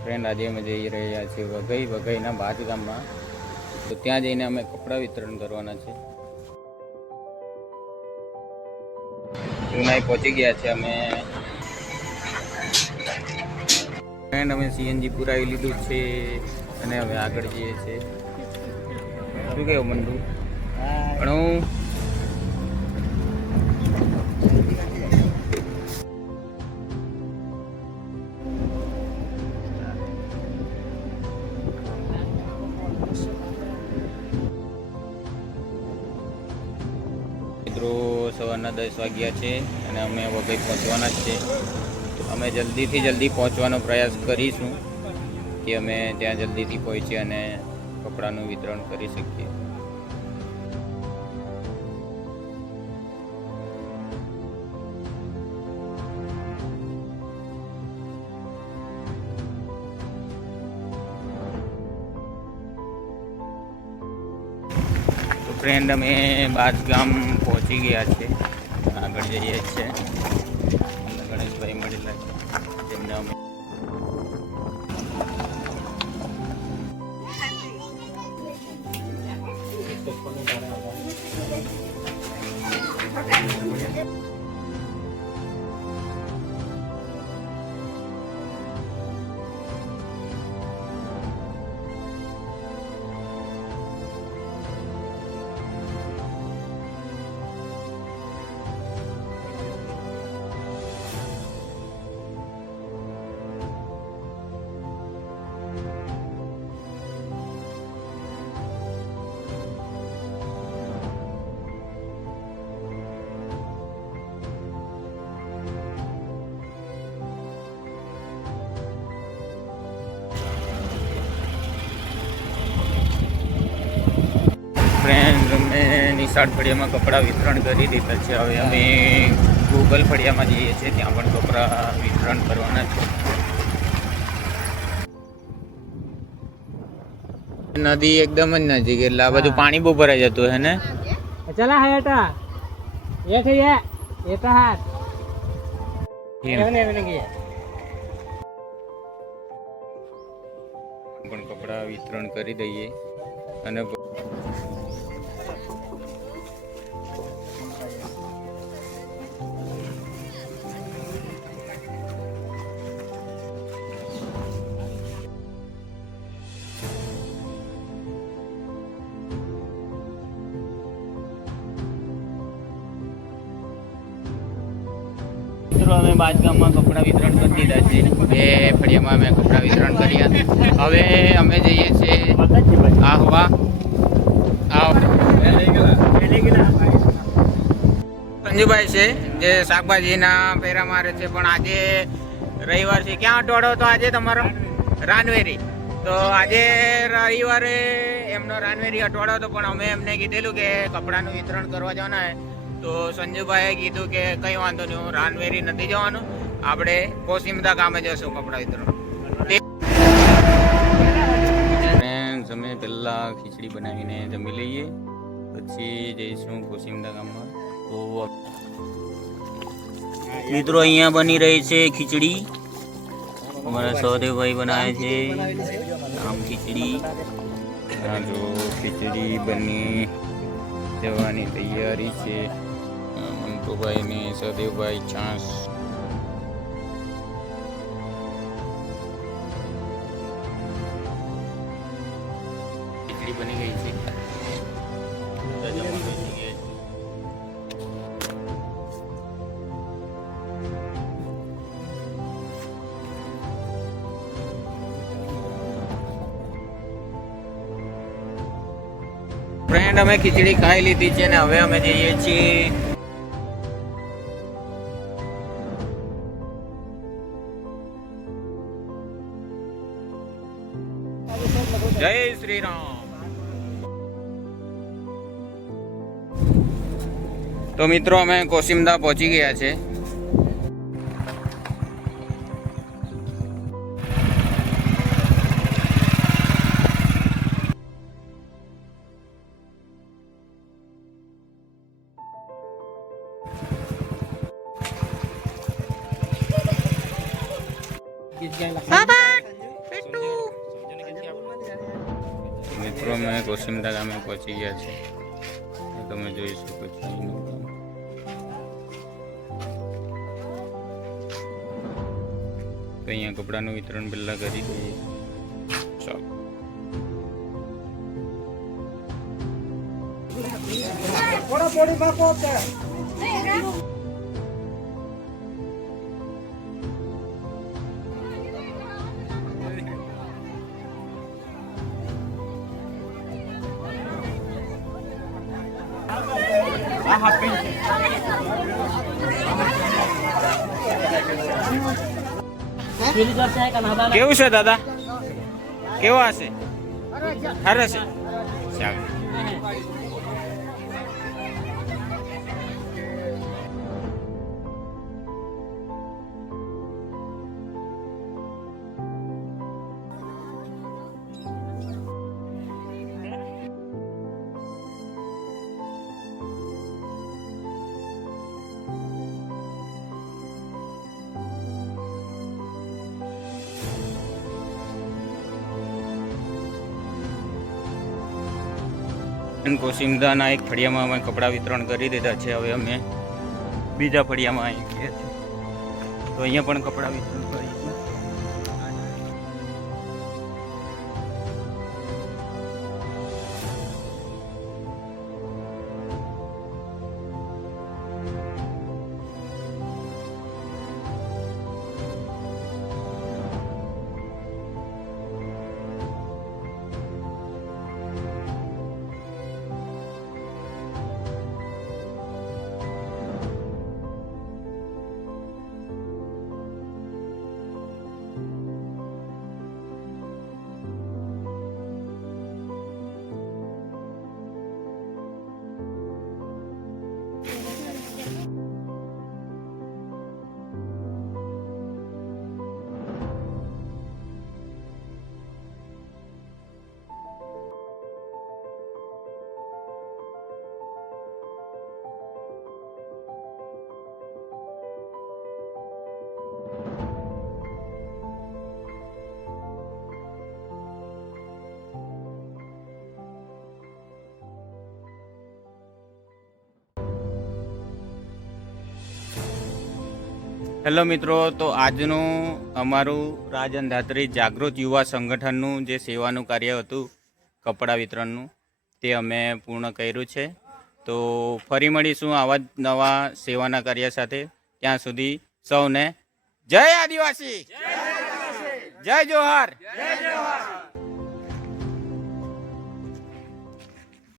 Friend આજે અમે જઈ રહ્યા છીએ વઘઈ વઘઈના બાદ ગામમાં તો ત્યાં જઈને અમે કપડાં વિતરણ કરવાના છે. ઉનાઈ પહોંચી ગયા છે અમે. ફ્રેન્ડ અમે સીએનજી પુરાવી લીધું છે અને હવે આગળ જઈએ છીએ. શું કહેવું મંદુ પણ સવારના દસ વાગ્યા છે અને અમે વઘઈ પહોંચવાના જ છે. અમે જલ્દીથી જલ્દી પહોંચવાનો પ્રયાસ કરીશું કે અમે ત્યાં જલ્દીથી પહોંચી અને કપડાનું વિતરણ કરી શકીએ. તો ફ્રેન્ડ અમે બાજગામ પહોંચી ગયા છે. આગળ જઈએ છીએ અમને ફ્રેન્ડ અમે નિશાળ ફળિયામાં કપડાં વિતરણ કરી દીધા છે. હવે અમે ગૂગલ ફળિયામાં જઈએ છીએ ત્યાં પણ કપડાં વિતરણ કરવાના છે. નદી એકદમ જ નજીક એટલે આ બધું પાણી બહુ ભરાઈ જતું હે ને? ચલા હે એટા. એક હે એટા હાથ પણ કપડાં વિતરણ કરી દઈએ. અને અમે બાંધકામમાં કપડાં વિતરણ કરી દીધા છે. બે ફળિયામાં અમે કપડાં વિતરણ કર્યા. હવે અમે જઈએ છીએ આહવા. સંજુભાઈ છે, જે શાકભાજીના ફેરા મારે છે, પણ આજે રવિવાર છે. ક્યાં અટવાડો તો આજે તમારો? રાનવેરી. તો આજે રવિવારે એમનો રાનવેરી અટવાડો હતો, પણ અમે એમને કીધેલું કે કપડાનું વિતરણ કરવા જવાના તો સંજુભાઈએ કીધું કે કંઈ વાંધો નહીં, હું રાનવેરી નથી જવાનું. આપણે કોસિમદા ગામે જશું કપડા વિતરણ. અમે પહેલાં ખીચડી બનાવીને જમી લઈએ. પછી જઈશું કોસિમદા ગામમાં. તો મિત્રો અહીંયા બની રહી છે ખીચડી. અમારા સહદેવભાઈ બનાવે છે આમ ખીચડી. જો ખીચડી બની જવાની તૈયારી છે. ને ખીચડી બની ગઈ બેસી ગયા છે. ફ્રેન્ડ અમે ખીચડી ખાઈ લીધી છે ને હવે અમે જઈએ છીએ શ્રી રામ તો મિત્રો અમે કોસિમદા પહોંચી ગયા છે. અમે કોસિમદા ગામે પહોંચી ગયા છે તમે જોઈ શકો છો. અહીંયા કપડાનું વિતરણ પહેલાં કરી દઈએ. ચાલો. કેવું છે દાદા? કેવા હશે? હરે છે ચાલો. કોસિમદાના એક ફળિયામાં અમે કપડાં વિતરણ કરી દીધા છે. હવે અમે બીજા ફળિયામાં આવી ગયા છે તો અહીંયા પણ કપડાં વિતરણ કરીશું હેલો મિત્રો, તો આજનું અમારું રાજન ધાત્રી જાગૃત યુવા સંગઠનનું જે સેવાનું કાર્ય હતું, કપડાં વિતરણનું, તે અમે પૂર્ણ કર્યું છે. તો ફરી મળીશું આવા જ નવા સેવાના કાર્ય સાથે. ત્યાં સુધી સૌને જય આદિવાસી! જય જોહાર!